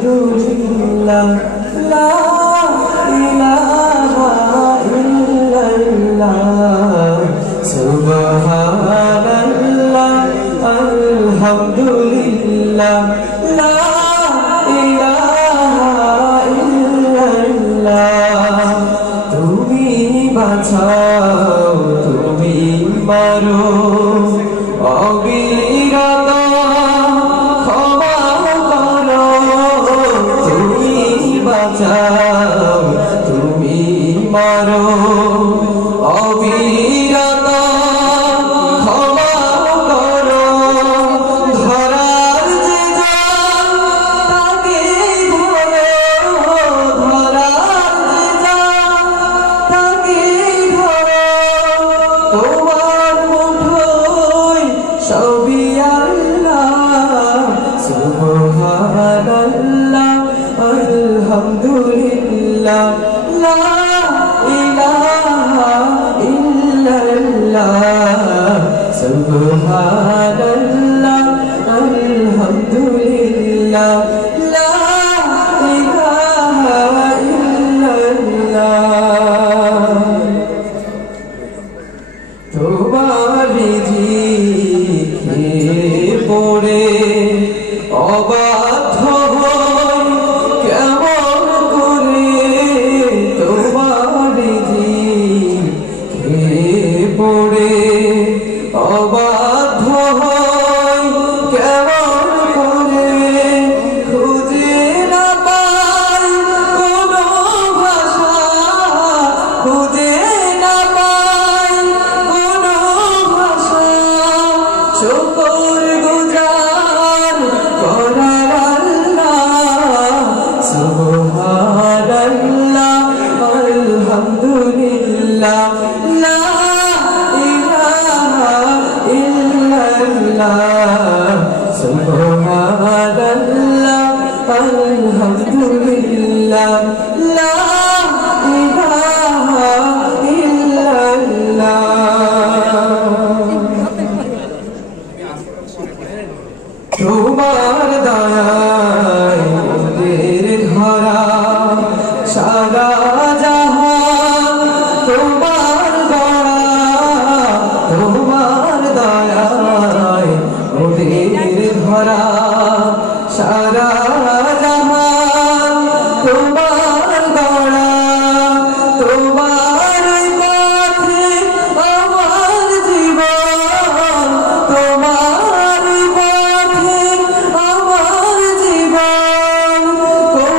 আলহামদুলিল্লাহ লা ইলাহা ইল্লাল্লাহ সুবহানাল্লাহ আলহামদুলিল্লাহ লা ইলাহা ইল্লাল্লাহ তুমি বাঁচাও তুমি মারো অবিরত ক্ষমা করো তুমি বাঁচাও তুমি মারো অবিরত ক্ষমা করো ধরার যে জান তাকে ধরো ধরার যে জান তাকে ধরো তোমার মুঠোয় সবই আল্লাহ সুবহানাল্লাহ আলহামদুলিল্লাহ লা ইলাহা ইল্লাল্লাহ সুবহানাল্লাহ আলহামদুলিল্লাহ লা ইলাহা ইল্লাল্লাহ তোমার জিকে পড়ে অবাধ্য হই কেমন করে তোমার জিকে পড়ে অবাধ্য হই কেমন করে খুঁজে না পাই কোনো ভাষা খুঁজে না পাই কোনো ভাষা শুকর গুজার করার আল্লাহ সুবহানাল্লাহ আলহামদুলিল্লাহ লা ইলাহা ইল্লাল্লাহ সুবহানাল্লাহ আলহামদুলিল্লাহ লা ইলাহা ইল্লাল্লাহ তোমার দয়ায় মোদের ধরা সারা জাহান তোমার গড়া তোমার দয়ায় মোদের ধরা সারা